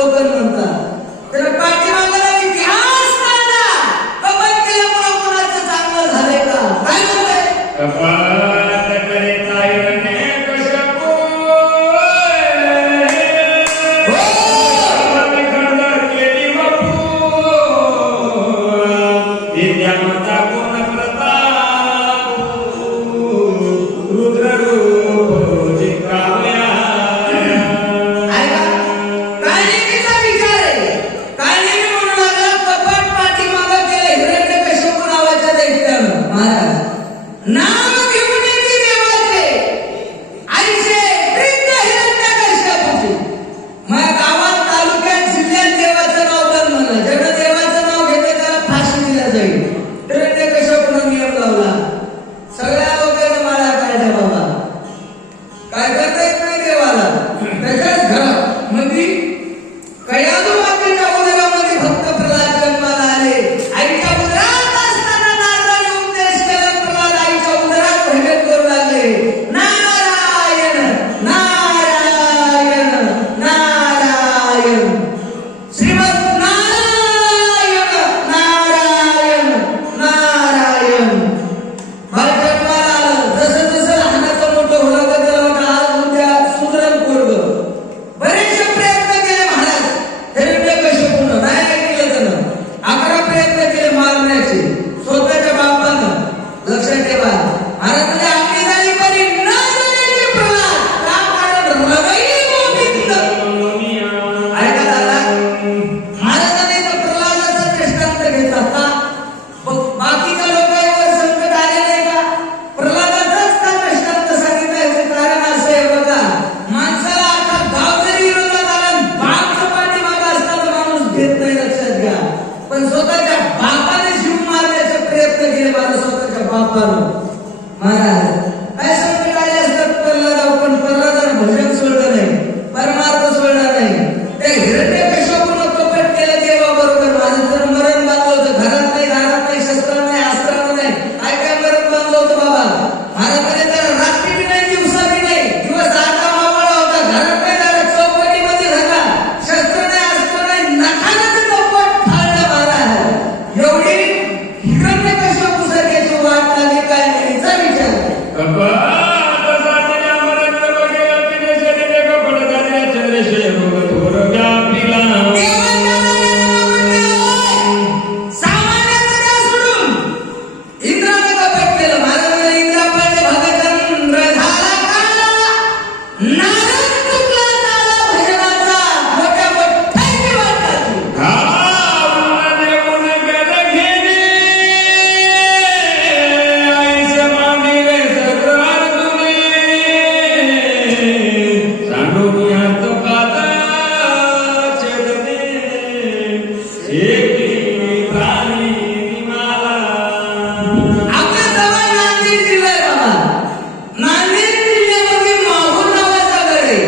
अवलोकन म्हणतात. त्याला पाठीमागला इतिहास काढला. कपट केल्यामुळे कोणाचं चांगलं झालंय का? काय म्हणताय? कपात करे ताईरने कशपू खंडर केली बापू विद्यामता कोण प्रताप रुद्र रूप जिंकावया. ऐका, काळिंगीचा विचार आहे. काळिंगी म्हणू लागला कपट पाठीमागं केलं हिरण्यकश्यपू नावाच्या दैत्यानं. महाराज नाव घेऊन येते देवाचे आईचे वृद्ध हिरण्यकश्यपूचे. मग गावात तालुक्यात जिल्ह्यात देवाचं नाव बंद म्हणलं. ज्यानं देवाचं नाव घेतलं त्याला फाशी दिल्या जाईल. हिरण्यकश्यपूनं नियम लावला. सगळ्या लोकांना माळा काढल्या बाबा. काय करता येत नाही देवाला. त्याच्याच घरात मध्ये कयादू मातेच्या उदरामध्ये भक्त प्रल्हाद जन्माला आले. आईच्या उदरात असताना नारदाने उपदेश केला. प्रल्हाद आईच्या उदरात भजन करू लागले. नारायण नारायण नारायण श्रीमद नारायण नारायण नारायण. बाळ जन्माला आलं. जसं जसं लहानाचं मोठं होऊ लागलं त्याला वाटलं आज उद्या सुधरण पोरगं. बरेचसे प्रयत्न केले महाराज. हिरण्यकश्यपूनं नाही केलं त्यानं. 11 प्रयत्न केले मारण्याचे स्वतःच्या बापानं. लक्षात ठेवा महाराज म्हणजे आपली झाली बरी न झाल्याचे प्रल्हाद. का? कारण हृदयी गोविंद. ऐका दादा, महाराजांनी तर प्रल्हादाचा दृष्टांत घेतला का? बाकीच्या लोकांवर संकट आले नाही का? प्रल्हादाचाच का दृष्टांत सांगितलं? याचं कारण असं आहे बघा. माणसाला अख्खा गाव जरी विरोधात आला आणि बाप चपाटी मागं असला तर माणूस घेत नाही. लक्षात घ्या. पण स्वतःच्या बापाने जीव मारण्याचे प्रयत्न केले. मला स्वतःच्या बापानं. महाराज काय संकट आले असतात प्रल्हादावर, पण प्रल्हादानं भजन सोडलं नाही, परमार्थ सोडला नाही. त्या हिरण्यकश्यपूनं कपट केलं देवाबरोबर. माझं जर मरण बांधलं होतं. घरात नाही, दारात नाही, शस्त्र नाही, अस्त्र नाही. काय काय मरण बांधलं होतं बाबा. महाराजांनी त्याला रात्री बी नाही, दिवसा बी नाही. दिवस आता मावळा होता. घरात नाही, दारात चौकटीमध्ये राहिला. शस्त्र नाही, अस्त्र नाही. नखानं ते कपट फाडलं महाराज. एवढी हिरण्यकश्यपू सारख्याची वाट लागली काय नाही याचा विचार. कपात साधल्या मरंत बघेल तिने शरीरे कपट झाल्या चंद्रेशे रोग थोर व्यापिला. देवाच्या नावानं म्हणलं, सामान्याचं नाव सोडून इंद्रानं कपट केलं. महाराजांना इंद्रापायले भगचंद्र झाला काला. नारद तुकला झाला भजनाचा. मोठ्या मोठ्यांची वाट लागली. खाऊन देऊन घर घेणे आईच्या मांडीले सगळं अर्जुने. सांडून हात पात छेदणे एकी प्राणी निमाला. आपल्या जवळ नांदेड जिल्हा आहे बाबा. नांदेड जिल्ह्यामध्ये माहूर नावाचा गड आहे.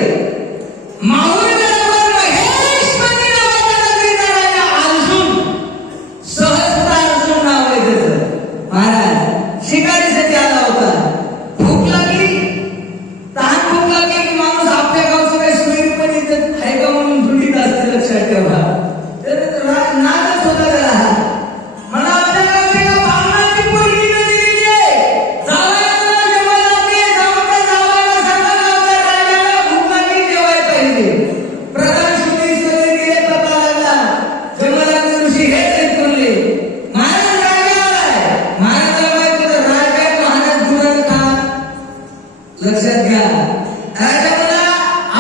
माहूर गडावर महेशमती नावाचा नगरीचा राजा अर्जुन, सहस्त्र अर्जुन नाव आहे त्याचं. महाराज शिकारीसाठी आला होता. भूक लागली, तहान भूक लागली की माणूस आपल्या गावचं काही सुविधा पण इथं आहे का म्हणून धुंडीत असते. लक्षात ठेवा. तर नादच होता त्याला. मला आपल्या गावच्या एका ब्राह्मणाची पोरगी दिलेली आहे. जावयाला जेवायला लागली. जावया जावयाला सांगा गावच्या राजाला भूक लागली, जेवायला पाहिजे. प्रधान शुद्धी सगळे गेले, पत्ता लागला. जमला ऋषी हेच आहेत म्हणले. महाराज राजा आलाय. महाराजाला माहित होतं राजा आहे, महाराज दुरानं खा. लक्षात घ्या. राजा म्हणा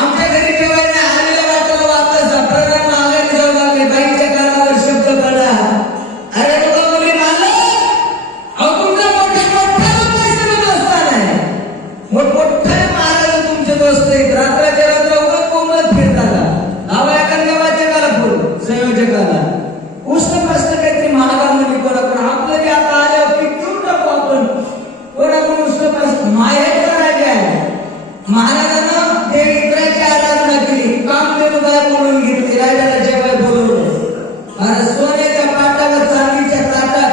आमच्या घरी जेवायला आलेल्या वाटाला वापस जा. प्रधान माघारी जाऊ लागले. बाईच्या कानावर शब्द पडला. अरे बाबा बोलली मालक, अहो तुमचा मोठ्या पैशाचा दोस्तान आहे. मोठमोठे महाराज तुमचे दोस्त आहेत. रात्राच्या रात्र उगत कोंबलत फिरताना लावा एका देवाच्या काला फुल संयोजकाला. उष्ण प्रश्न काहीतरी महागामध्ये कोणाकडून आपलं जे आता आल्यावर पीक घेऊन टाकू आपण. कोणाकडून उष्ण प्रश्न. माहेरचा राजा आहे. महाराजांना देव इंद्राची आराधना केली. कामधेनू गाय म्हणून घेतली. राजाला जेवाय बोलवलं. महाराज सोन्याच्या पाटावर चांदीच्या ताटात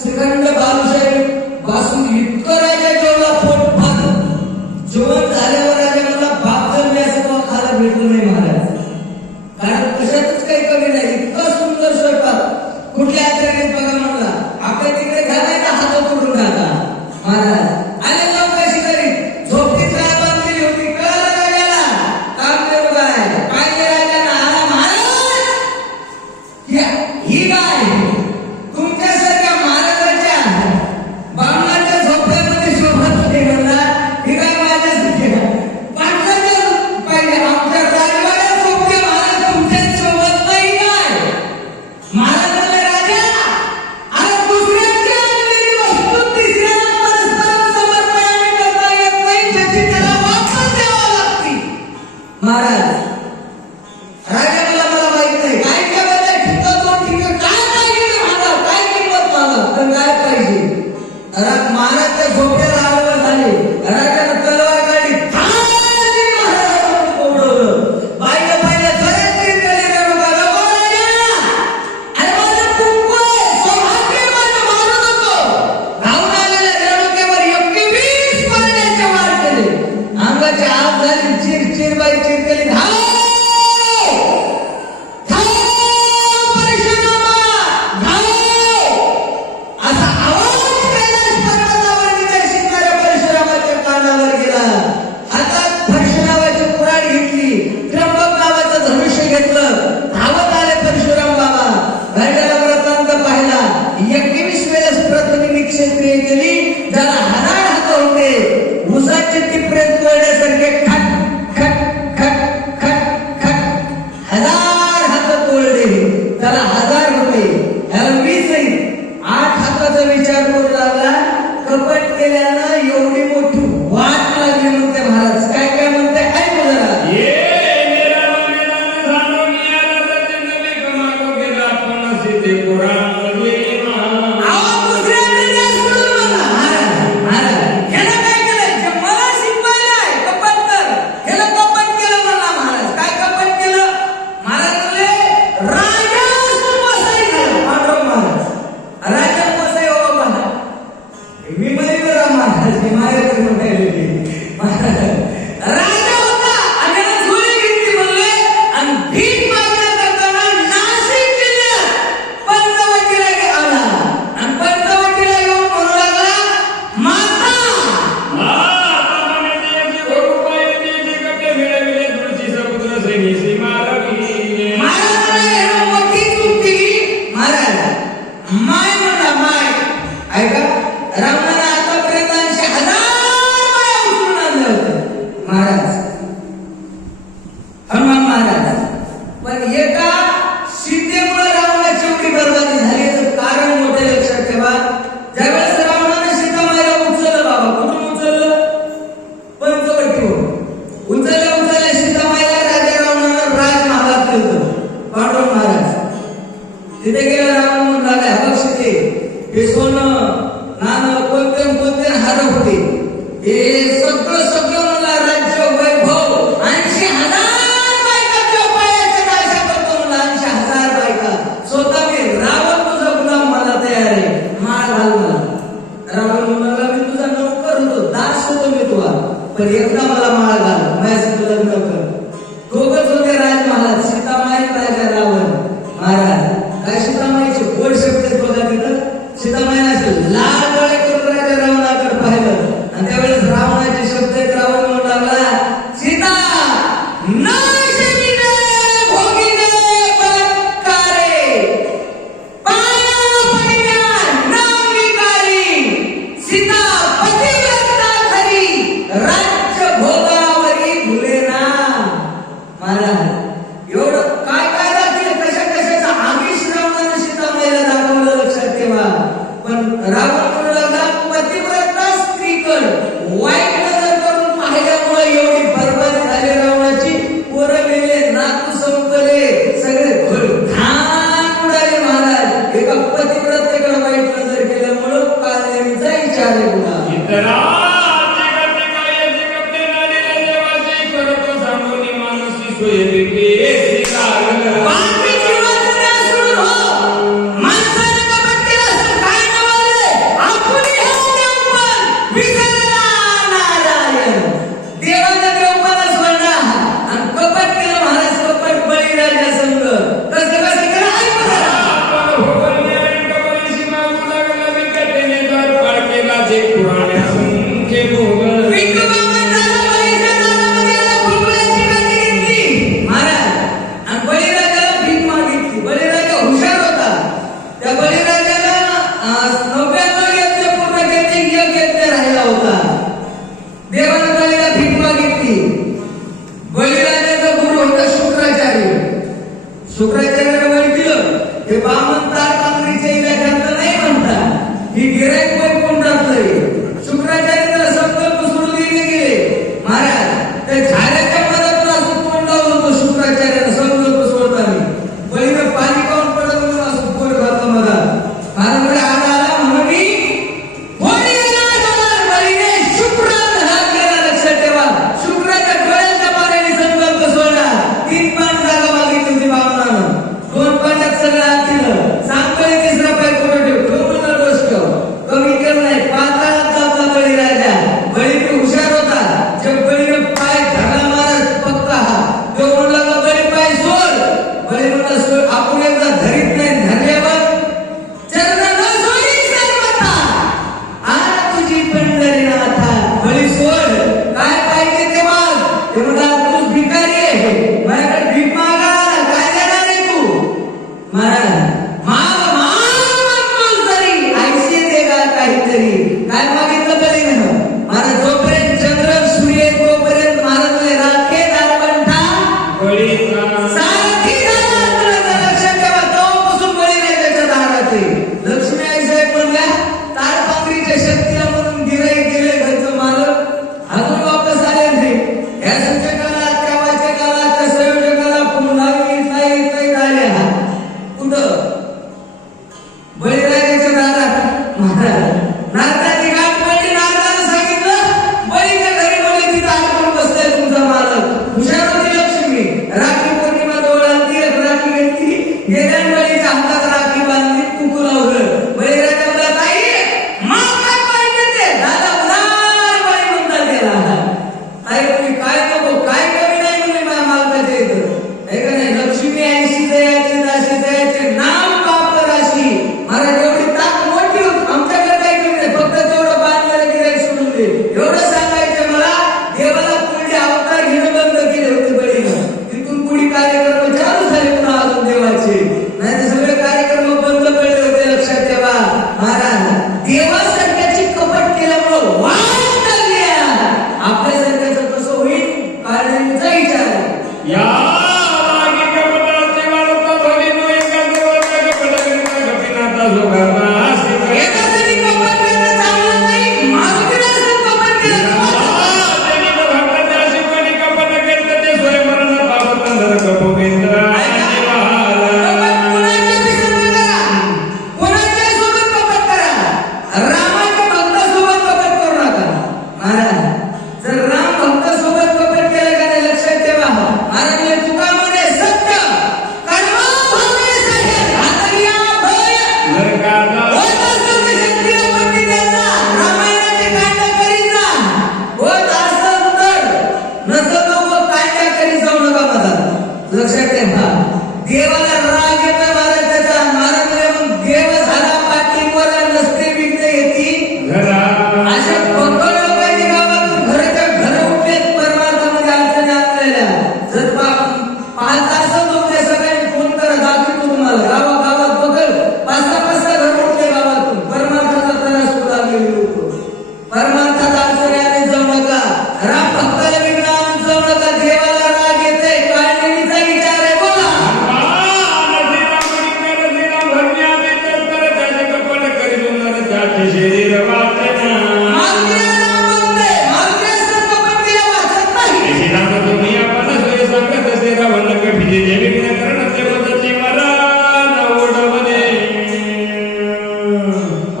श्रीखंड बालुशाही बासुंदी इतकं राजा जेवला पोट भर. जेवण झाल्यावर राजा मला बाप जर मी असं खायला भेटलो नाही महाराज. कारण कशात त्याला 1000 होते, ह्याला 20 आहे. 8 हाताचा विचार करू लागला. कपट केल्यानं एवढी मोठी वाट लागली म्हणते महाराज. काय काय म्हणते ऐकू जरा. ये मेरा मैदान जानो मिया रतन में कमाको के रापन सीधे कुरान ये मान आवाज दुसऱ्याने नाही सोडून म्हणला. महाराज ह्याला काय केलं? जे मला शिकवायला आहे कपट कर, ह्याला कपट केलं म्हणला महाराज. काय कपट केलं? महाराज म्हणले राजा वसाई झाला. पांडुरंग महाराज राजा वसाई हो बघा. मी म्हणले महाराज मी माझ्याकडे म्हणायले राजा होता आणि त्याला झोळी घेतली म्हणले आणि भीक मागण्या करताना नाशिक जिल्ह्यात पंचवटीला आला आणि पंचवटीला येऊन म्हणू लागला माता माता मने जी गोपाय जी कपडे मिळे तुळशी समुद्र सैनी सीमा रवी महाराजांना एवढं मोठी चूक केली. महाराज माय म्हणला माय ऐका रावणाने आतापर्यंत 80,000 माया उचलून आणल्या होत्या महाराज हनुमान महाराज. पण एका सीतेमुळे रावणाची एवढी बर्बादी झाली याचं कारण मोठे लक्षात ठेवा. ज्यावेळेस रावणाने सीतामाईला उचललं बाबा कुठून उचललं? पंचवटीहून उचलल्या सीतामाईला राजा रावणानं राजमहालात ठेवलं. पांडुरंग महाराज तिथे गेला. रावण म्हणून लागला बघ सीते हे सोनं नाणं कोणते हार होते हे सगळं मला राज्य वैभव 80,000 बायकांच्या पायाच्या दाशा करतो म्हणला. 80,000 बायका स्वतः मी रावण तुझा गुलाम मला तयार आहे. माळ घाल मला. रावण म्हणाला मी तुझा नोकर होतो दास होतो मी तुला पण एकदा मला माळ घाल माझ्यासोबत लग्न कर. दोघच होते राजमहालात सीतामाई राजा रावण महाराज. काय सीतामाईचे गोड शब्द आहेत बघा तिथं. सीतामाईने असं लाल डोळे करून राजा रावणाकडे पाहिलं आणि त्यावेळेस रावणाचे शब्द आहेत. रावण म्हणू लागला सीता नाशिकीने भोगिने बलात्कारे पाया पडल्या नाविकारी सीता पतिव्रता खरी राज्य भोगावरी भुलेना. महाराज एवढं काय काय दाखवलं कशाचं आमिष रावणाने सीतामाईला दाखवलं लक्षात ठेवा. पण रावण म्हणू लागला पतिव्रता स्त्रीकड वाईट नजर करून पाहिल्यामुळे एवढी बर्बादी झाली रावणाची. पोरं गेले नातू संपले सगळे घाण उडाले महाराज. एका पतिव्रतेकडे वाईट नजर केल्यामुळं काळ्याने जायचे आले पुन्हा. इतरा ते कपडे नाडीला देवाचे करतो सांगून मानसी सोयरी के सिगार पांढरी जीवाचं द्या सोडून हो. माणसाने कपट केलं असेल काय नवलंय? आपुनी हो देवपण विसरला नारायण. देवाला देवपणच म्हणला आणि कपट केलं महाराज. कपट बळीराजा संघ कसं केलं ऐकू जरा. आपण भोगल्या आणि कबरीशी मागू लागला विकटेने द्वार पाळ केला जे पुराणे असंख्य भोग विक्रमांगण झाला, बळीच्या दारामध्ये गेला, फुलफुलाची गादी घेतली महाराज आणि बळीराजाला भीक मागितली. बळीराजा हुशार होता. त्या बळीराजाला 99 यज्ञ पूर्ण केले, एक यज्ञ राहिला होता. देवाने बळीला भीक मागितली. बळीराजाचा गुरु होता शुक्राचार्य. शुक्राचार्याने बळी दिलं. हे बामण तार तांत्रिकच्या इलाक्यातलं नाही म्हणतात, ही गिराईक वैकुंठातलं आहे. शुक्राचार्य त्याला संकल्प सोडून दिले गेले महाराज. त्या झाडाच्या मधातून असं तोंड लावलं होतं शुक्राचार्यानं संकल्प सोडताना. बळीनं पाणी पाहून पडत म्हणून असं पोट घातलं मधात. महाराज आला म्हणून बळीने शुक्राचा हात गेला. लक्षात ठेवा शुक्राच्या डोळ्याच्या पाण्याने संकल्प सोडला. 3 पान जागा मागितली होती बामणानं. 2 पाण्यात सगळं आत दिलं. गेल्या बळीच्या हातात राखी बांधली कुकू लावलं बळीराजा बोला ताई मग काय पाहिजे ते दादा उधार बळी म्हणतात त्याला ताई तुम्ही काय नको काय कमी नाही म्हणले माझ्या मालकाच्या इथं हे का नाही लक्ष्मी 80 जयाची दाशी जयाचे नाम प्राप्त राशी महाराज एवढी ताक मोठी होत आमच्याकडे काय कमी नाही फक्त तेवढं बांधलेलं गिराईक सोडून दे एवढं सांगायचं मला देवाला पुढे अवतार घेणं बंद केले होते बळीनं तिथून पुढे कार्यक्रम चालू झाले पुन्हा अजून देवाचे नाही तर सगळे कार्यक्रम बंद पडले होते लक्षात ठेवा महाराज देवासारख्याची कपट केल्यामुळं वाईट लागली आपल्यासारख्याचं कसं होईल काढण्याचा विचार आहे या लागी कपटाचे वार्ता भगिनो एका देवाच्या कपटाकरिता कपिनाथा जोगावा असे करे. एकासाठी कपट करणं चांगलं नाही मारुतीला असं कपट केलं त्यांनी तर भक्ताच्या आशीर्वादी कपट केलं ते स्वयंवरानं पावतं धर कपोगेंद्र आणि वाला. कपट कुणाच्या पिसंत करा कुणाच्या सोबत कपट करा रामाच्या भक्तासोबत कपट करू नका महाराज जर राम भक्तासोबत कपट केलं का नाही लक्षात ठेवा महाराज हे तुकामध्ये सत्य कर्म भव्य सह्य धातरिया भय नरकाचा होत असून शक्तीला पट्टी द्यायचा रामायणाचे कांड करीत जा होत असेल तर नसलं तर कांड करीत जाऊ नका माझा लक्षात ठेवा देवाला राग येतो महाराज त्याचा महाराज म्हणे, मग देव झाला पाठीवर नसते विघ्न येती घरा अशा भक्कड लोकांनी गावातून घराच्या घर उठलेत परमार्थामध्ये अडचणी आणलेल्या जर पाच तास उद्या सगळ्यांनी फोन करा दाखवतो तुम्हाला गावागावात बघल पाच घर उठले गावातून परमार्थाचा त्रास होऊ लागलेले लोक परमार्थाचा अडचणी आले जाऊ नका राम भक्ताला विघ्न आणून जाऊ नका देवाला राग येते काढणीचा विचार आहे बोला शरीर वाचना मारुतीला राम बोलतोय मारुतीला असं कपट केलं वाचत नाही श्रीराम तुम्ही आपण सोय सांगत असे रावण कठीचे जे विघ्न करण ते बदलचे मला नवडवणे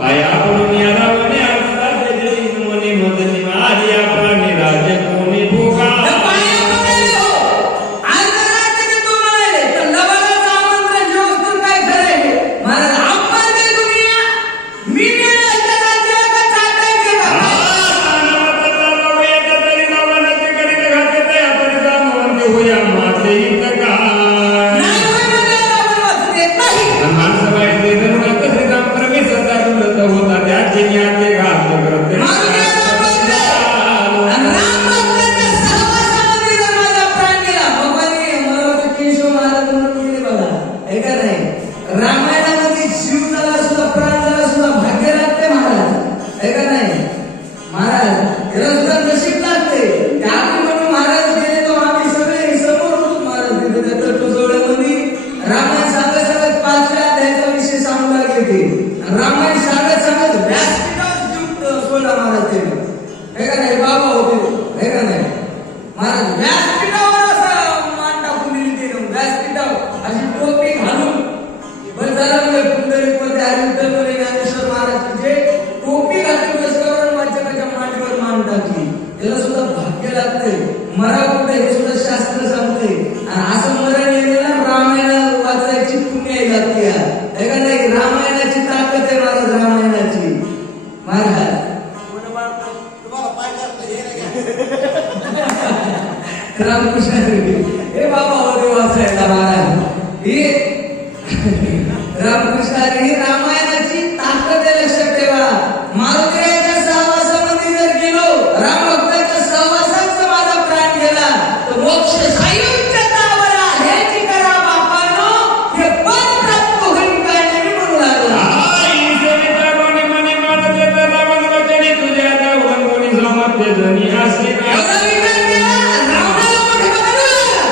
आया पडून या रावणे अर्धाचे जैन मने मदनी मारिया प्राणी राज्य कोणी भोगा तर पाया पडायले हो आज राज्याचे तो म्हणाले तर लवालाचं आमंत्रण जेवस्तून काय खरंय महाराज आपण काय दुनिया मी मिळालं राज्याला का चाटायचे का नाही होय म्हणायला आपण वाचू देत नाही मारुतीला राम बोलतोय आणि राम भक्ताच्या सहवासामध्ये जर माझा प्राण गेला भगवानने मला वाटतं केशव महाराज म्हणून गेले बघा हे का नाही रामायणामध्ये जीव झाला सुद्धा प्राण झाला सुद्धा भाग्य लागते महाराज हे का नाही महाराज याला सुद्धा नशीब लागते त्या आधी महाराज गेले तो आम्ही सगळे समोर होतो महाराज तिथे त्या तटोजवळ्यामध्ये रामायण सांगत सांगत 5व्या अध्यायाचा विषय सांगू लागले ते आणि रामायण सांगत सांगत व्यासपीठावर जीव सोडला महाराज ते हे का नाही बाबा होते हे का नाही महाराज व्यासपीठावर असं मान टाकून दिली ते व्यासपीठावर अशी टोपी घालून बरं झालं म्हणजे पुंडलिकपती हरिविठ्ठल ज्ञानेश्वर महाराज जे टोपी घातली बसल्यावर वाचकाच्या मांडीवर मान टाकली त्याला सुद्धा भाग्य लागते मरा कुठे हे सुद्धा शास्त्र सांगते आणि असं मरण येण्याला रामायण वाचायची पुण्य लागते हे का नाही रामायणाची ताकद आहे महाराज रामायणाची महाराज रामकृष्ण हे बाबा होते वाचायला महाराज हे रामकृष्ण ही रामायणाची ताकद आहे लक्षात ठेवा मारुतीच्या सहवासामध्ये जर गेलो राम भक्ताच्या सहवासात जर माझा प्राण गेला तर मोक्ष सायुज्यतावर आहे की करा बापानो हे पण प्राप्त होईल काय नाही म्हणू लागला एवढा विचार केला रावणाला मोठे बनवू लागला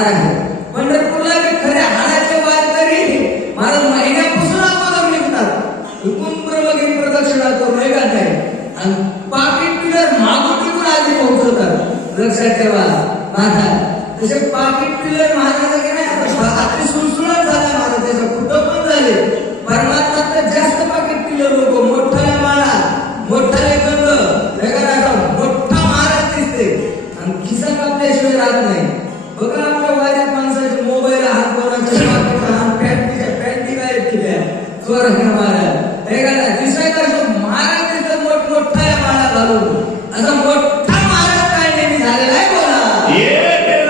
महाराज पंढरपूरला बी खऱ्या हाडाचे वारकरी महाराज महिन्यापासून अगोदर निघतात कुंभ्रमगी प्रदक्षिणा करून नाही का नाही आणि पाकिट पिलर मागून तिकडून आधी पोहोचवतात लक्षात ठेवा महाराज तसे पाकिट पिलर महाराज की नाही आता सुलसुलाट झाला महाराजाचा कुठं पण झाले परमात्मा तर जास्त पाकिट पिलर लोक मोठ्या माळा मोठ्या गंध वेगळा मोठा महाराज दिसते आणि खिसा कापल्याशिवाय राहत नाही बघा आपल्या वाऱ्यात माणसाचे मोबाईल हात कोणाचे हात पॅन्टी गायब केल्या चोर महाराज वेगळा दिसायला महाराज तिथं मोठमोठ्या माळा घालून असा मोठा महाराज काय नेहमी झालेला आहे बोला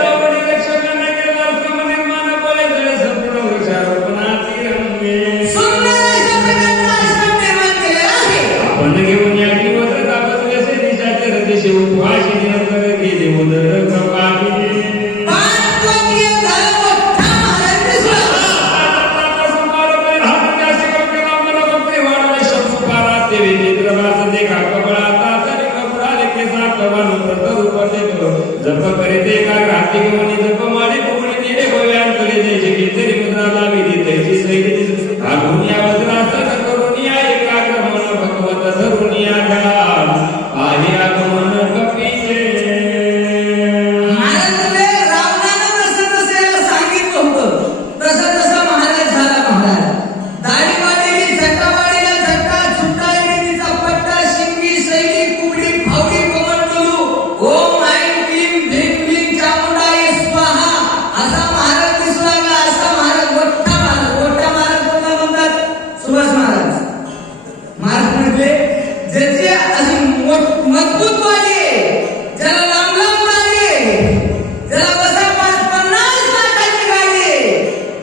जप करीते का कार्तिक मनी जप माडी कोणी नेले भव्यान कले जयचे केतरी मुद्रा लावी दितैची सैली आगुनिया वज्रासन करुनिया एकाग्र मन भगवत धरुनिया ध्यान आहे आगमन कपीचे महाराजने रावणानं जसं जसं सांगितलं होतं तसं तसं महाराज झाला महाराज दाढी वाढलेली झटा वाढलेला झटा सुटायली तिचा पट्टा शिंगी सैली कुबडी फावडी कमंडलू ओम ऐं क्लीं भ्रीं क्लीं चामुंडाय स्वाहा असा महाराज दिसू लागला असा महाराज मोठा महाराज कोणाला म्हणतात सुभाष महाराज महाराज म्हटले ज्याची अशी मजबूत बॉडी आहे ज्याला लांब लांब गाडी आहे ज्याला बसा 50 लाखाची गाडी आहे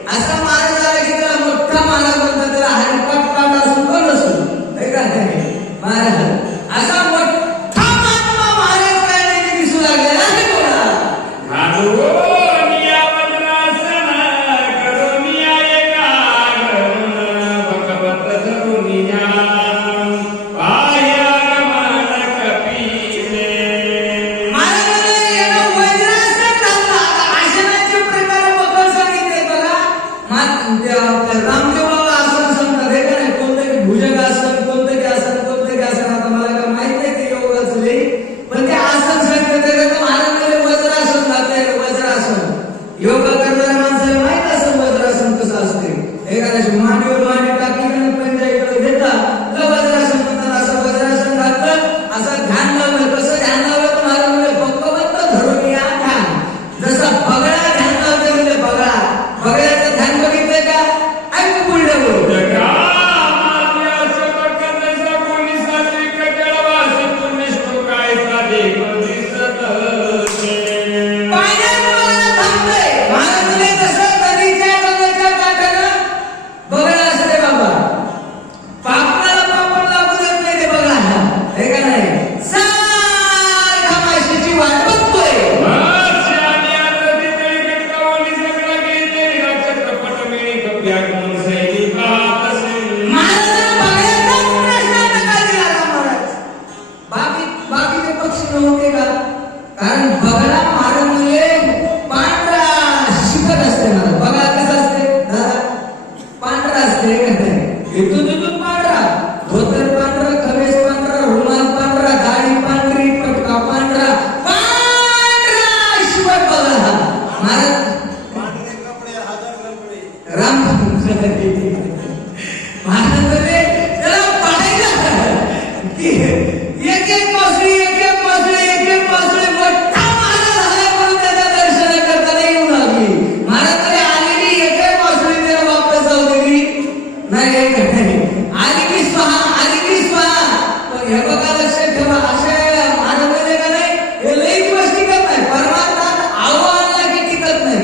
असा महाराज आला की त्याला मोठा महाराज म्हणतात त्याला हरिपाठ पाठ असून कोण असून नाही का महाराज असा मोठा महात्मा महाराज काय नाही दिसू लागलेला आहे बोला आगुनिया वज्रासन करुनिया एकाग्र मन भगवत धरुनिया आहे आगमन कपीचे महाराजांनी याला वज्रासन घातलं. आसनाचे प्रकार बघा सांगितले बघा आपल्या रामदेव बाबा आसन सांगतात हे का नाही कोणतं की भुजंगासन कोणतं की आसन आता मला काय माहित नाही ते योगाचं लई पण ते आसन सांगतात त्याच्यात महाराजांनी वज्रासन घातलंय वज्रासन योगा करणाऱ्या माणसाला माहित असेल वज्रासन कसं असते एखाद्याची मांडीवर मांडी टाकली आणि पंजाईकडे घेतला तर वज्रासन म्हणतात असं वज्रासन घातलं असं ध्यान लावलं कसं ध्यान लावलं तर महाराजांनी भगवंत धरून या ध्यान जसं बगळा ध्यान लावते म्हणजे बगळ्याचं ध्यान बघितलंय का ऐकू पुढलं बोल पाण्यात बगळा थांबतोय महाराजांनी जसं नदीच्या गंगेच्या काठानं बगळा असते बाबा पापणाला पापण लागू देत नाही ते बगळा हे का नाही सारखा माशीची वाट बघतोय बाकीचे पक्षी नव्हते का कारण बगळा महाराज म्हणजे पांढरा शिखर असते मला बगळा कसा असते दादा पांढरा असते इथून पांढरा धोतर पांढरा खवेश पांढरा रुमाल पांढरा दाढी पांढरी पटका पांढरा शिवाय बगळा महाराज राम महाराजांनी त्याला पाहायला की एक एक पासळी मोठा महाराज झाला म्हणून त्याच्या दर्शन करताना येऊ लागली महाराजांनी आलेली एक एक पासळी त्याला वापस जाऊ दिली नाही आली की स्वाहा पण हे बघा लक्षात ठेवा अशा महाराजांनी का नाही हे लई दिवस टिकत नाही परमात्मा आव्हानला की टिकत नाही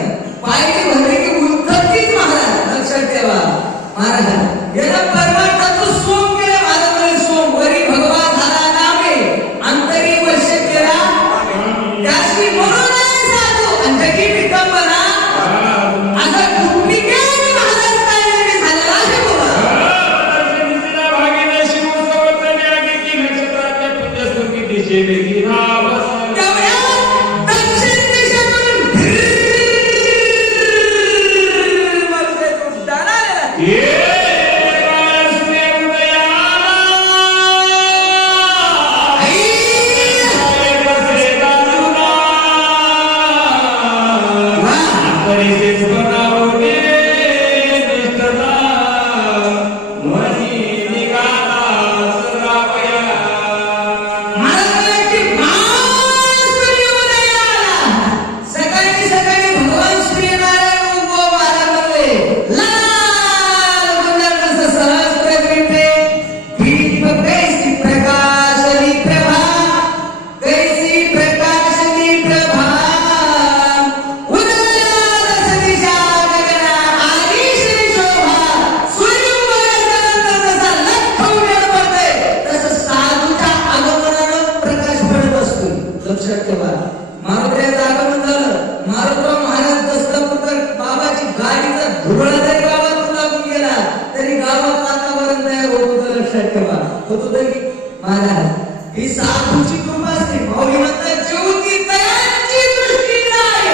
मारुतराव महाराज दस्तपुरकर बाबाची गाडीचा धुरळा जरी गावात लागून गेला तरी गावात वातावरण तयार होत होतं, लक्षात ठेवा. होत होतं की महाराज ही साधूची कृपा असते. माऊली म्हणतात जेवती तयांची दृष्टी नाही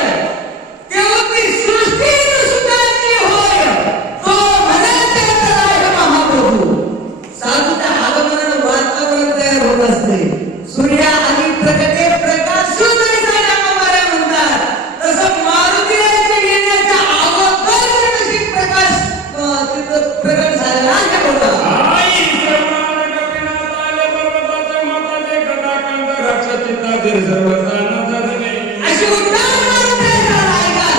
तेवती सृष्टी सुखाची होय तो म्हणायचे तर महाप्रभू. साधूच्या आगमनानं वातावरण तयार होत असते. सूर्य आणि प्रगटे प्रकाश म्हणतात तसं मारुतीच्या येण्याच्या अगोदर नशीब प्रकाश तिथं प्रगट झालेला आहे बघा. अशी उड्डाण मारुतीला आहे का?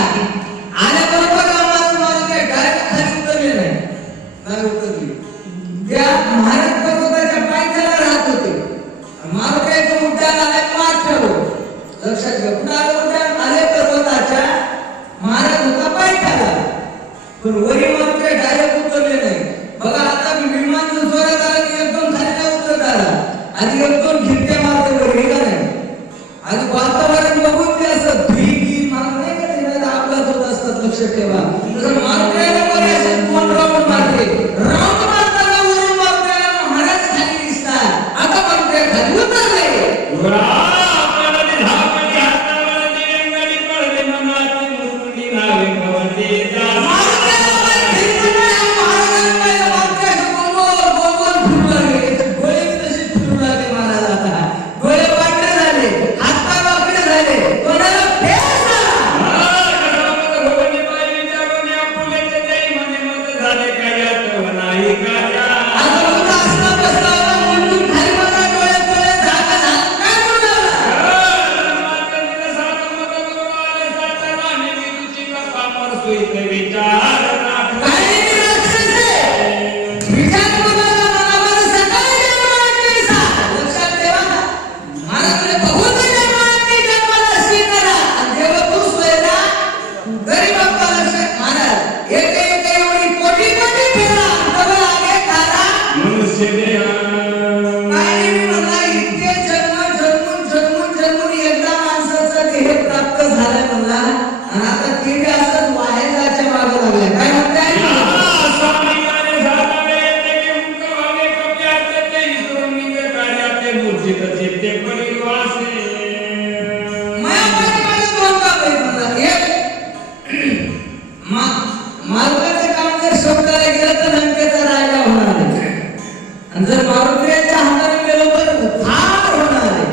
आल्याबरोबर मारुती डायरेक्ट खाली उतरले नाही उतरली. त्या महाराज पर्वताच्या पायथ्याला राहत होते. मारुतीचं उड्डाण आले माथ्यावर. लक्षात घ्या कुठं उड्डाण आले पर्वताच्या महाराज होता पायथ्याला पण वरी मारुती डायरेक्ट उतरले नाही. बघा आता विमान जोरात आला की एकदम खाली नाही उतरत आला. आधी एकदम खिडक्या मारते वरी का नाही. आणि वातावरण बघून ते असं धुई मारणे का ते अपघात होत असतात, लक्षात ठेवा. तसं मारुतीला वरी असे 2 राऊंड मारते. राऊंड मारताना वरून मारुतीला महाराज खाली दिसतात. आता मारुती खाली उतरले. मार्गाचं काम जर शब्दाला गेलं तर लंकेचा राजा होणार आहे. आणि जर मारुतीच्या हाताने गेलो तर फार होणार आहे.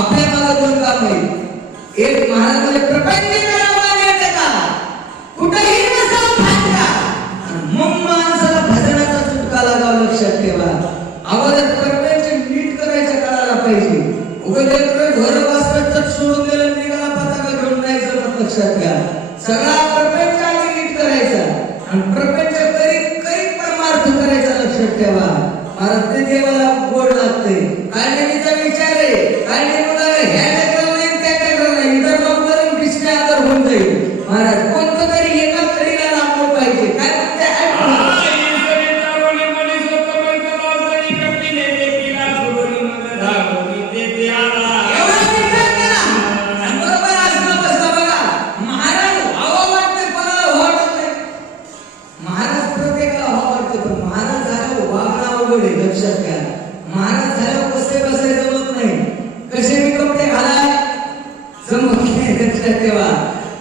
आपल्या मागे 2 काम आहेत. एक महाराजांचे प्रपंच करावं येते का कुठेही नसावं फाटका. मग माणसाला भजनाचा चुटका लागावा, लक्षात ठेवा. अगोदर प्रपंच नीट करायच्या काळाला पाहिजे. उगवले घर वाचतात सोडून गेलं निघाला पताका घेऊन नाही जमत, लक्षात घ्या. सगळा प्रपंच आधी नीट करायचा आणि प्रपंच करीत परमार्थ करायचा, लक्षात ठेवा. महाराज ते देवाला गोड लागते. काळजीचा विचार आहे. काळजी मुलाला ह्या चक्राला नाही त्या चक्राला नाही इतर नोकरून बिस्के आदर होऊन जाईल. महाराज कोणतं तरी एका कडीला लागलं पाहिजे. काय म्हणते लक्षात घ्या. महाराज झाल्यावर कसे बसायचं जमत नाही. कसे मी कपडे घालाय जमत नाही, लक्षात ठेवा.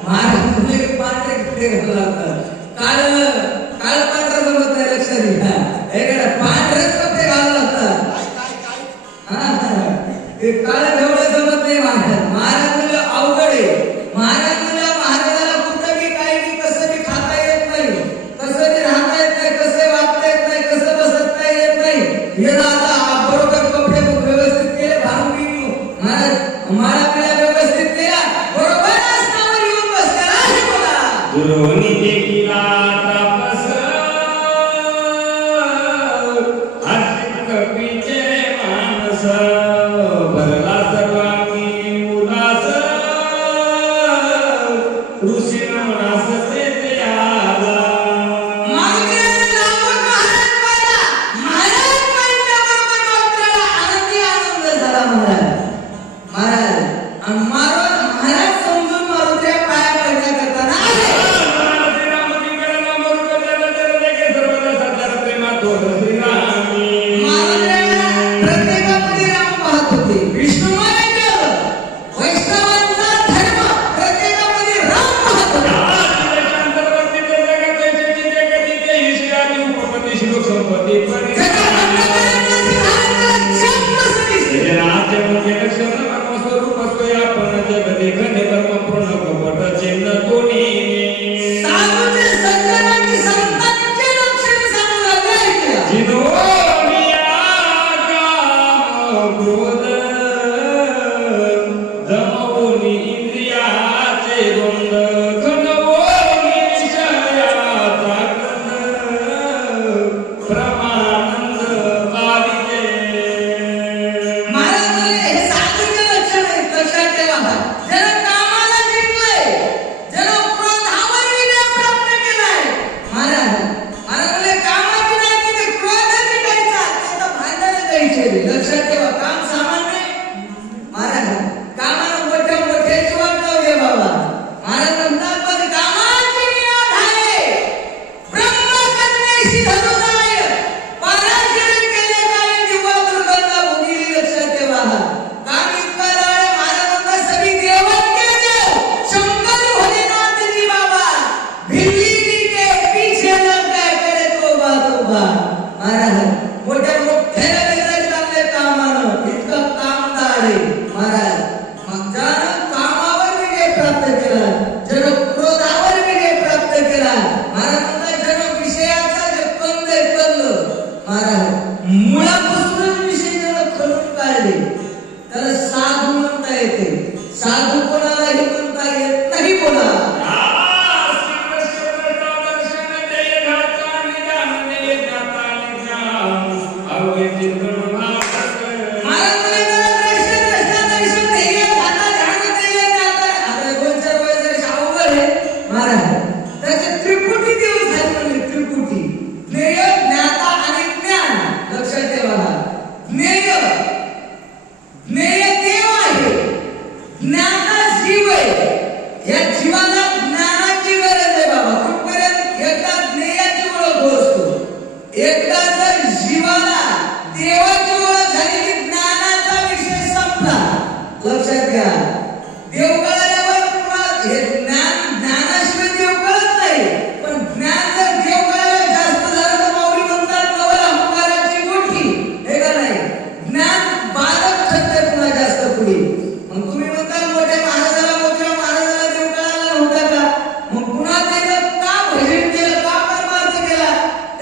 महाराज तुम्ही पांढरे कपडे घालायला लागतात. काळ पांढरा जमत नाही, लक्षात घ्या. एखाद्या पांढरेच कपडे घालायला लागतात. ते काळ जेवढं जमत नाही महाराज. महाराज म्हणजे अवघड आहे. महाराज म्हणजे महाराजाला कुठं बी काही बी कसं बी खाता येत नाही, कसं बी राहता येत नाही, कसं वागता येत नाही, कसं बसत नाही येत नाही. हे आता बरोबर कपडे व्यवस्थित केले भांगी महाराज माळा पिळा व्यवस्थित केला बरोबर आसनावर येऊन बसलेला आहे बघा. गुरुनी केला तापस हर्षित कपीचे मानस भरला सर्वांगी उदास ऋषी नवनास ते आला. महाराज समजून मारुतीच्या पाया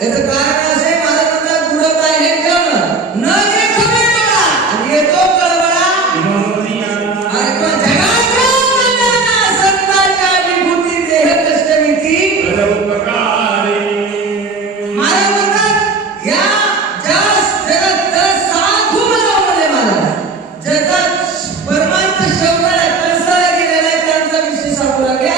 याचं कारण असे माझं म्हणतात बुडत आहे जग न जे खबे मला आणि येतो कळवळा आणि तो जगाच्या कल्याणा संतांच्या विभूती देह कष्टविधी मला म्हणतात या जगत साधू बनवले मला जगात परमार्थ शब्दाला कळसाला गेलेला आहे त्यांचा विषय सांगू लागले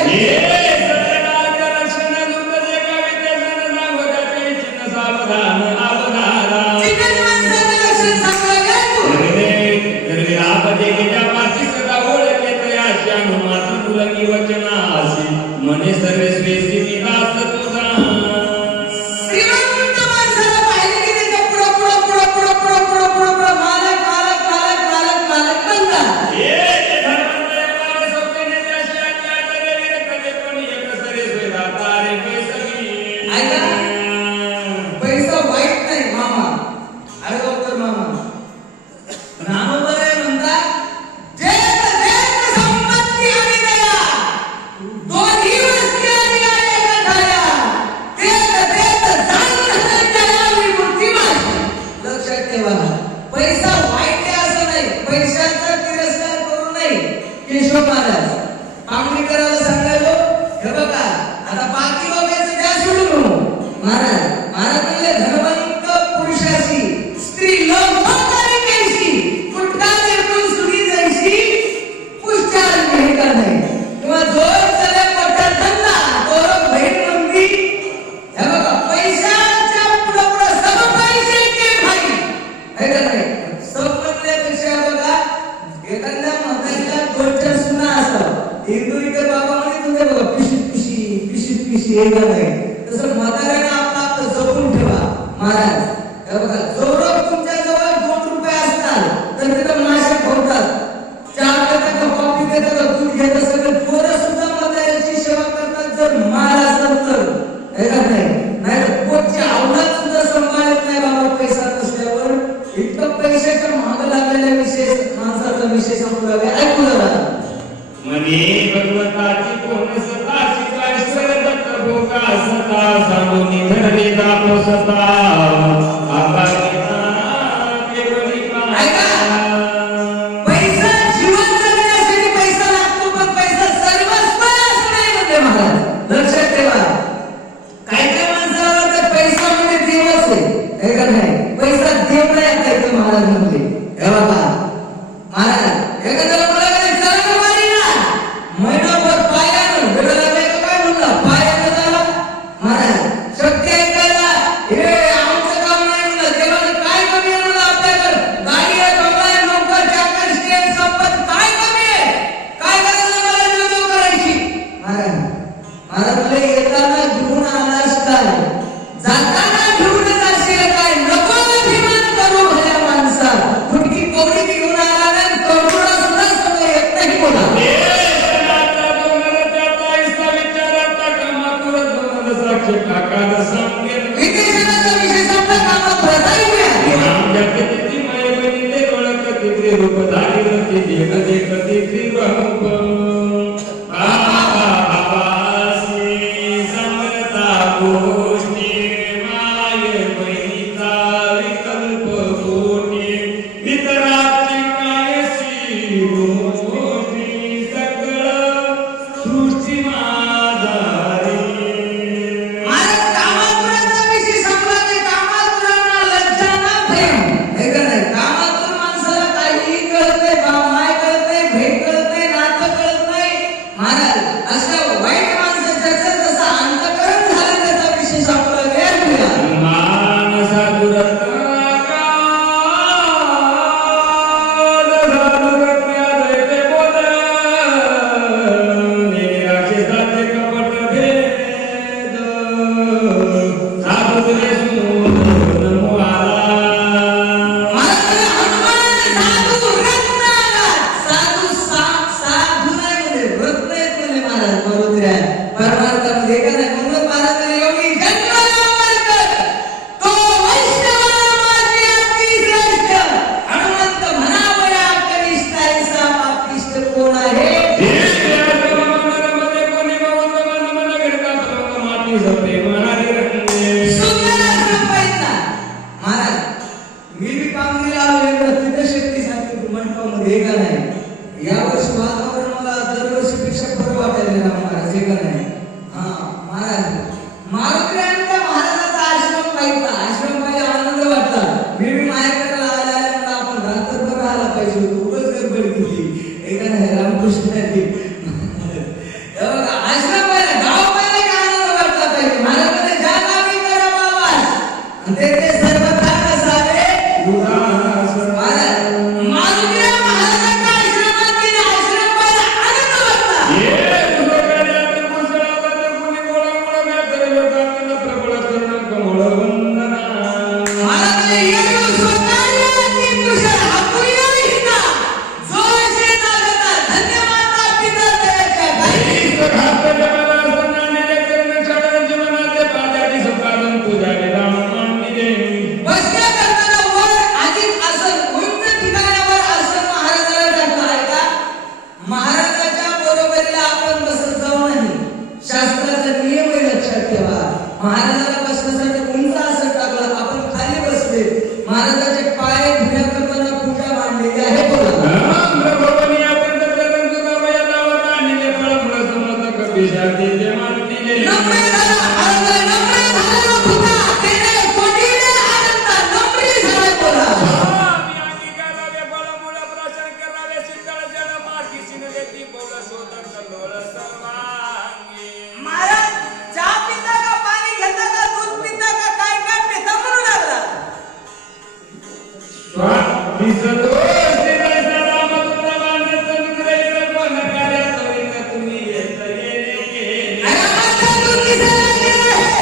मने सर्वस्वी विनाश तुझा श्रीमंत माणसाला पाहिजे की त्याच्या पुढं मालक बनला ऐका पैसा वाईट नाही मामा अडवकर मामा नामोबरे म्हणतात जेत संपत्ती आणि दया दोन्ही वस्ती आणि एका धाया तेत जाण विमुक्ती माझी लक्षात ठेवा पैसा वाईट आहे असं नाही पैशाचा तिरस्कार करू नये केशव महाराज पांगणीकराला सांगायलो हे बघा आता बाकी लोकांचं द्या सोडून महाराज म्हणले धर्मवंत पुरुषाशी स्त्री लोकांनी कैसी कुठला निर्गुण सुखी जैसी पुष्टार भेट नाही किंवा जोर चले मोठा धंदा तोर भेट म्हणती हे बघा पैशाच्या पुढे सब पैसे के भाई है का नाही सब म्हणल्यापेक्षा बघा एखाद्या म्हातारीला दोनच्या सुना असतात इंदुरीकर बाबा म्हणे तुझे बघा पिशी हे नाही तसं म्हाताऱ्याने आपलं जपून ठेवा महाराज हे बघा जोवर तुमच्या जवळ 2 रुपये असतात तर तिथं माशा ठेवतात चहा देतात कॉफी देतात दूध घेतात सगळे पोरं सुद्धा म्हाताऱ्याची सेवा करतात जर माल असेल तर हे का नाही तर पोटची आवडत सुद्धा सांभाळत नाही बाबा पैसा नसल्यावर इतकं पैशाच्या माग लागलेल्या विशेष माणसाचा विशेष सांगू ऐकू जरा मनी भगवताची कोण सताची ऐश्वर दत्त भोगा सता सांगूनी धरले दापो सता पैसा जीवन जगण्यासाठी पैसा लागतो पण पैसा सर्वस्व असं नाही म्हणते महाराज लक्षात ठेवा काय माणसाला वाटतं पैसा म्हणजे देवच आहे हे का नाही पैसा देव नाही काय महाराज म्हणले हे बाबा महाराज एखाद्याला बोलायला चला मारी ना महिनाभर पायानं वेळ लागला काय म्हणला पायानं झाला महाराज शक्ती ऐकायला हे आमचं काम नाही म्हणलं देवानं काय कमी आहे म्हणलं आपल्याकडे गाडी आहे बंगला आहे नोकर चाकर स्टेट संपत काय कमी आहे काय करायचं मला निवडणूक करायची महाराज म्हणले येताना घेऊन आलास काय जाताना घेऊन जाशील काय नको अभिमान करू भल्या माणसा फुटकी कवडी घेऊन आला नाही कवडा सुद्धा सगळं येत नाही बोला विदेशाचा विषय समजा कामात प्रसारी सुंदर वाचायचे का नाही? हा महाराज मारुतीरायांचा महाराजाचा आश्रम पाहिला, आश्रम पाहिला आनंद वाटला. मी माझ्याकडे आल्या म्हणून आपण रात्रभर राहायला पाहिजे होतो, खूपच गडबड केली एका नाही रामकृष्णाची. आश्रम पाहिला, गाव पाहिला की आनंद वाटला पाहिजे. महाराजांनी ज्या गावी करा बाबास आणि ते सर्वथा नसावे महाराज मारुतीराय महाराजांच्या आश्रमात गेले, आश्रम पाहिला आनंद वाटला. महाराजांनी येऊन स्वतःला ती कुशल हापुया हिना जो असे नागता धन्यवाद पिता त्याच्या गाई. बसल्या करताना वर आधीच आसन उंच ठिकाणावर आसन महाराजाला टाकलं आहे का? महाराजाच्या बरोबरीला आपण बसत जाऊ नाही. शास्त्राचा नियम आहे, लक्षात ठेवा. महाराजाला बसण्यासाठी उंच आसन टाकलं, आपण खाली बसले. महाराजाचे पाय धुण्या करताना पूजा मांडलेली आहे. बोला नम्र झाला महाराज, नम्र झाला भुता तेने कोटीने आनंद नम्री झाला. बोला महाराज चहा पिता का पाणी घेता का दूध पिता का काय काय पिता म्हणू लागला. रामाचा दूध दिसायला गेलं आहे,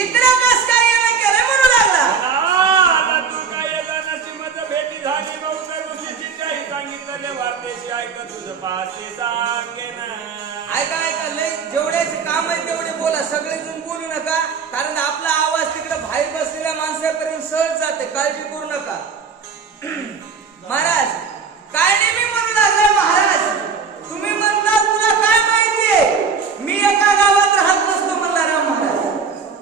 इकडं कस काय येणं केलं म्हणू लागला. ऐका ऐका लय जेवढ्याचे काम आहे तेवढे बोला, सगळेजण बोलू नका, कारण आपला आवाज तिकडे बाहेर बसलेल्या माणसापर्यंत सहज जाते, काळजी करू नका. महाराज काय नाही मी म्हणू लागले. महाराज तुम्ही म्हणता तुला काय माहितीये, मी एका गावात राहत नसतो म्हणला राम महाराज.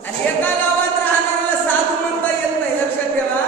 आणि एका गावात राहणाऱ्याला साधू म्हणता येत नाही, लक्षात ठेवा.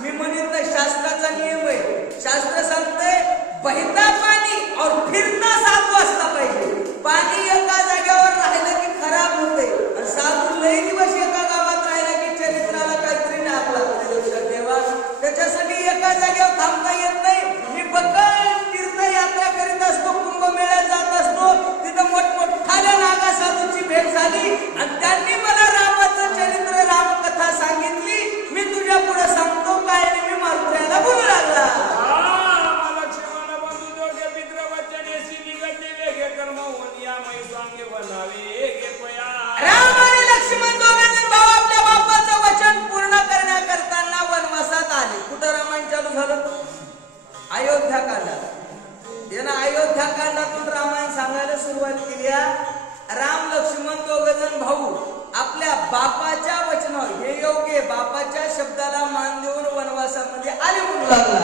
मी म्हणत नाही, शास्त्राचा नियम आहे. शास्त्र सांगतंय बहिता पाणी और फिरता साधू असला पाहिजे. पाणी एका जागेवर राहिलं की खराब होते, आणि साधू लई दिवस एका गावात राहिला की चरित्राला काहीतरी नाप लागते, लक्षात ठेवा. त्याच्यासाठी एका जागेवर थांबता येत नाही. मी बकल तीर्थयात्रा करीत असतो, कुंभमेळ्यात जात असतो, तिथं मोठमोठ्या नागा साधूची भेट झाली आणि त्यांनी मला रामाचं चरित्र रामकथा सांगितली. मी तुझ्या पुढे सांगतो काय, आणि मी मारुतीरायाला बोलू लागला. राम आणि लक्ष्मण दोघांचे भाऊ आपल्या बापाचं वचन पूर्ण करण्याकरता वनवासात आले. कुठं रामायण चालू झालं? अयोध्या कांडात. त्यानं अयोध्या कांडातून रामायण सांगायला सुरुवात केली. राम लक्ष्मण दोघजण भाऊ आपल्या बापाच्या वचनावर, हे योग्य बापाच्या शब्दाला मान देऊन वनवासामध्ये आले म्हणू लागला.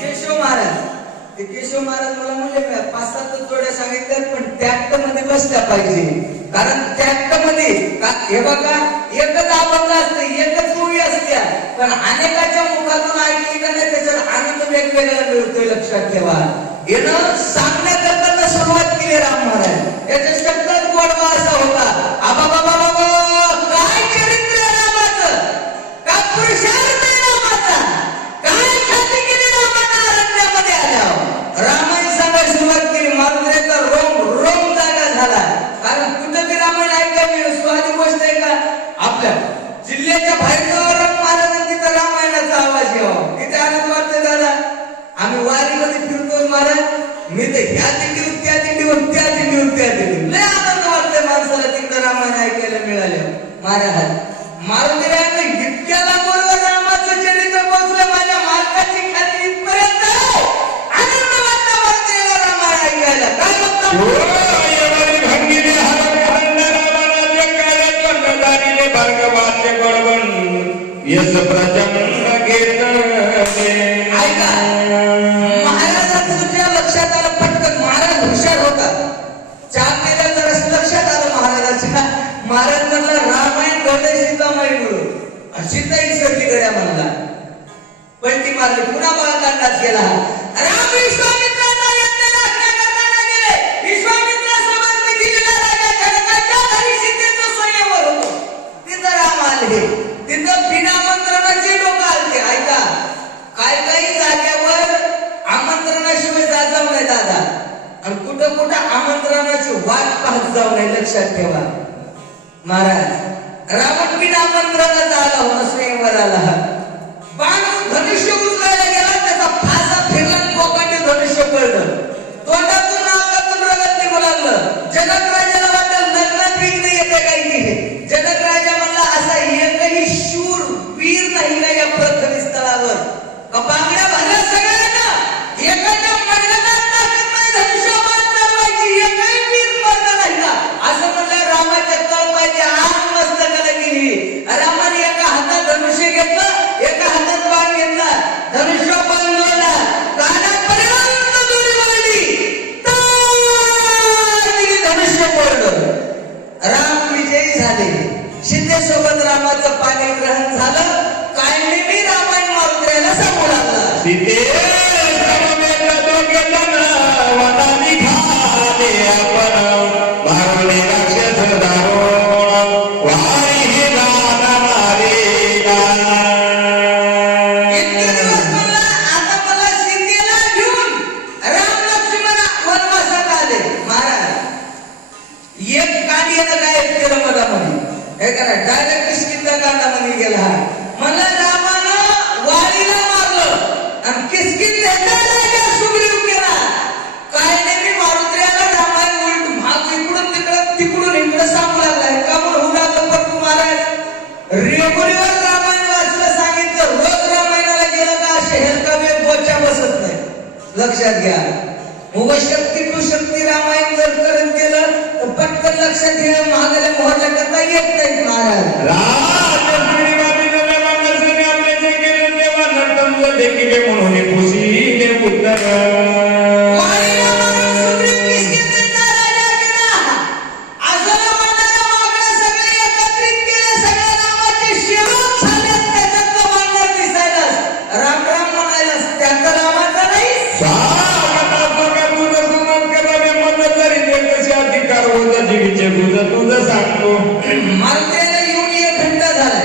केशव महाराज, ते केशव महाराज मला म्हणले 5-7 जोड्या सांगितल्या, पण टॅक्ट मध्ये बसल्या पाहिजे. कारण टॅक्ट मध्ये हे बघा एकच अभंग असते, एकच ओळी असत्या, पण अनेकाच्या मुखातून ऐकली का नाही त्याच्यात आनंद वेगवेगळा मिळतोय, लक्षात ठेवा. यानं सांगण्याकरता सुरुवात केली राम महाराज. याच्या शब्दात गोडवा असा होता, आबा बाबा बाबा काय चरित्र रामाचं, का पुरुषार्थ रामाचा, काय ख्याती केली रामानं अरण्यामध्ये आल्यावर. रामायण सांगायला सुरुवात केली. मारुतीरायाचा रोम रोम जागा झाला. कारण कुठं बी रामायण ऐकायला स्वादी गोष्ट आहे का? आपल्या जिल्ह्याच्या बाहेरचा महाराज तिथं रामायणाचा आवाज यावा, किती आनंद वाटतोय दादा. आम्ही वारीमध्ये फिरतोय महाराज, मी तर ह्या दिंडीवर त्या दिंडीवर त्या दिंडीवर त्या दिंडीवर लय आनंद वाटतोय माणसाला तिकडं रामायण ऐकायला मिळालं. महाराज मारुतीरायानं इतक्या लांबवर रामाचं चरित्र पोहोचलं, माझ्या मालकाची ख्याती इथपर्यंत आहे. आनंद वाटला मारुतीरायाला रामायण ऐकायला. काय म्हणता यस प्रचंड कीर्तन. ऐका महाराजांचं तुझ्या लक्षात आलं पटकन. महाराज हुशार होता, चहा प्यायला जरा लक्षात आलं महाराजाच्या. महाराज म्हणला रामायण घडले सीतामाई म्हणून. आणि सीताई शेवटी गड्या म्हणला पलटी मारली पुन्हा बाळकांडात गेला राम विश्वामित्रांना यज्ञ राखण्याकरता गेले विश्वामित्रासोबत मिथिलेला राजा जनकाच्या घरी सीतेचं स्वयंवर होतो तिथं राम आले तिथं बिना आमंत्रणाचे लोक आलते ऐका काही जाग्यावर आमंत्रणाशिवाय जात जाऊ नये दादा आणि कुठं कुठं आमंत्रणाची वाट पाहत जाऊ नये लक्षात ठेवा महाराज रावण बिना आमंत्रणात आला होता स्वयंवराला बाण धनुष्य उचलायला गेला त्याचा फासा फिरला कोकाटे धनुष्य पडलं तोंडातून नाकातून रगत निघू लागलं जनक राजाला वाटलं लग्नात विघ्न येते काही नाही जनक राजा म्हणला असा एकही शूर वीर नाही का या प्रथम स्थळावर बांगड्या भरल्या सगळ्यांना एकाच्या मडगतात टाकत नाही धनुष्यबाण चालवायची एकही वीर मरला नाही का असं म्हणलं रामाच्या तळपायची आग मस्तकाला गेली रामाने एका हातात धनुष्य घेतलं एका हातात बाण घेतला धनुष्य बांधला कानापर्यंत दोरी वळली तर धनुष्य पडलं राम विजयी झाले सीतेसोबत रामाचं पाणी ग्रहण झालं कायमी रामायण मारुत्र्याला सांगू लागला सीते समवेत दोघेजण वनानी खाले आपण भारुले राक्षस दारुण वारी जाणारे इतके दिवस म्हणला आता मला सीतेला घेऊन राम लक्ष्मण वनवासात आले महाराज एक कांड्यानं काय केलं मला म्हणे हे करा डायरेक्ट किसकिंदा कांडामध्ये गेला मला रामानं वारीला मारलं आणि किसकिंद्याचा राजा सुग्रीव केला काय नेहमी मारुत्र्याला रामायण उलट भाग इकडून तिकडून इकडं सांगू लागलाय का म्हणून होऊ लागलं परंतु महाराज रेगुलर रामायण वाचलं सांगितलं रोज रामायणाला गेलं का असे हेलकावे बोच्या बसत नाही लक्षात घ्या शक्ती टू शक्ती रामायण जर करत गेलं तर पटकन लक्षात घेणं महागल्या मोहच्या कथा येत नाही महाराज देखील म्हणून पुसीले पुत्र तुझं सांगतो मारुतीला येऊन एक घंटा झालाय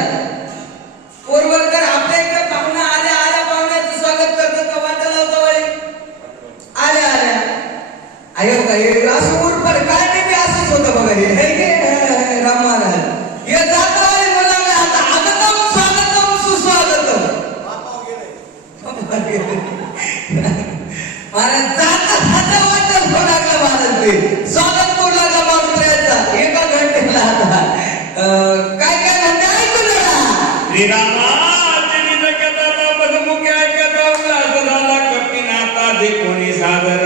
पोरवरकर आपल्या इकडे पाहुणा आल्या आल्या पाहुण्याचं स्वागत करतो का वाटा लावतो वळी आल्या आल्या आयो काय असं उरपर काय नाही असंच होतं बघा हे राम महाराज हे जाता वळी बोलावलं आता आगतम स्वागतम सुस्वागतम महाराज जाता जाता वाटत होऊ लागलं महाराज स्वागत करू लागला मारुत्र्याचा एका घंटेला आता काय काय म्हणते ऐकू ना श्रीरामाचे निजकता बदमुख ऐकता उल्हास झाला कपिनाथा दे कोणी सादर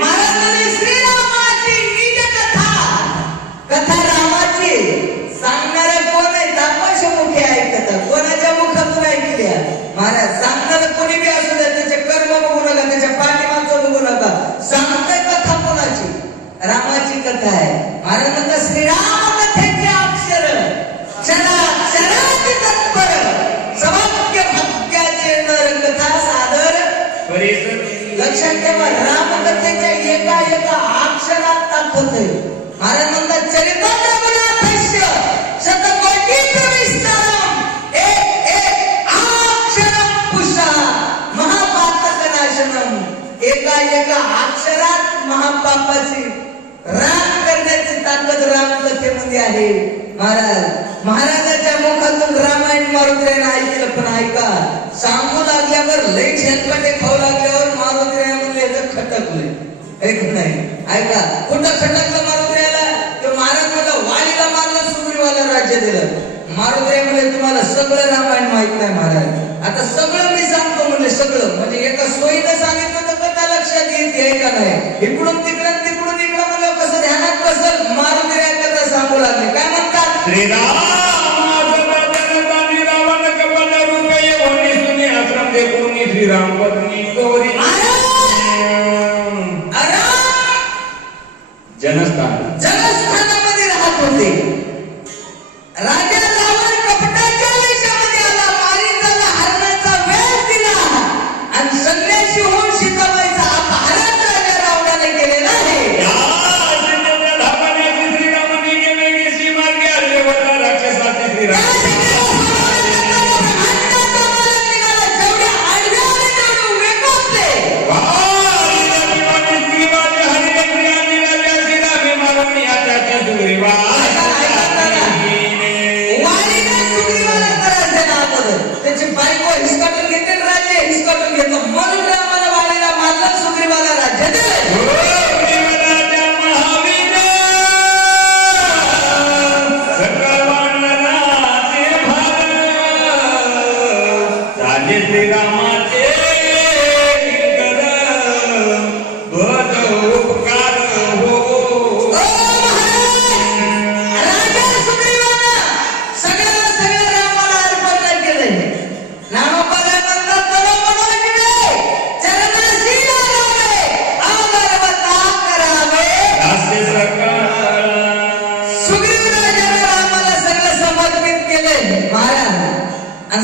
महाराजांनी श्रीरामाची निज कथा रामाची सांगणारा कोण आहे तापाशा मुखे ऐकत कोणाच्या मुखातून ऐकल्या महाराज सांगणारा कोणी बी असू द्या त्याचे कर्म बघू नका त्याच्या पाठीमागचं बघू नका सांगताय कथा कोणाची रामाची कथा आहे महाराज म्हणतात श्रीराम कथेचे अक्षर क्षराक्षराची तत्पर सवाक्य भाग्याचे नर कथा सादर लक्षात ठेवा रामकथेच्या एका एका अक्षरात ताकद आहे महाराज म्हणतात चरितार्थ शतकोटी प्रविष्टारम एक अक्षरम पुषा महापातकनाशनम एका एका अक्षरात महापापाची राम करण्याची ताकद रामकथेमध्ये आहे महाराजाच्या मुखातून रामायण मारुत्र्यानं ऐकलं पण ऐका सांगू लागल्यावर लई झेलपाटे खाऊ लागल्यावर मारुत्र्या म्हणले खटकले एक नाही ऐका कुठं खटकलं मारुत्र्याला तर महाराज मला वालीला मारलं सुग्रीवाला राज्य दिलं मारुत्र्या म्हणले तुम्हाला सगळं रामायण माहित नाही महाराज आता सगळं मी सांगतो म्हणले सगळं म्हणजे एका सोयीनं सांगितलं तर कथा लक्षात येते का नाही इकडून तिकडं म्हणलं कसं ध्यानात बसल मारुत्र्या कथा सांगू लागले काय म्हणतात श्रीराम रावण कपल रूपये होनी सुनी आश्रम दे कोणी श्रीराम पत्नी गौरी जनस्थानामध्ये राहत होते राजा रावण त्याची बायको हिसकाटून घेते आणि राज्य हिसकाटून घेतो म्हणून रामाला वाणीला मारलं सुग्रीवाला राज्य दिले श्रीरामाचे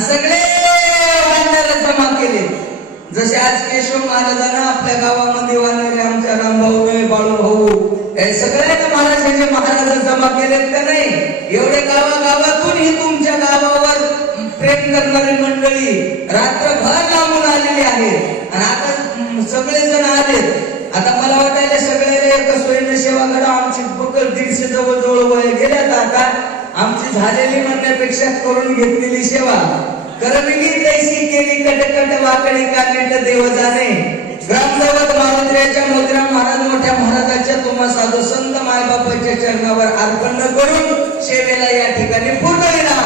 सगळे वानर जमा केले. जसे आज केशव महाराजांना आपल्या गावामध्ये वानरे आमच्या रामभाऊ बाळू भाऊ हे सगळ्यांना महाराजांचे महाराज जमा केलेत का नाही. एवढे गावागावातून ही तुमच्या गावावर प्रेम करणारी मंडळी रात्रभर लांबून आलेली आहे आणि आता सगळेजण आलेत. आता मला वाटायला सगळ्याला एका सोयीने सेवा करा. आमची पकड 150 जवळ वय गेल्यात. आता आमची झालेली म्हणण्यापेक्षा करून घेतलेली सेवा करमिली तैसी केली कटकट वाकडी कानेट देव जाणे. ग्रामदैवत महाराजांच्या मुद्रा महाराज मोठ्या महाराजांच्या तुम्हा साधू संत मायबापाच्या चरणावर अर्पण करून सेवेला या ठिकाणी पूर्ण विराम.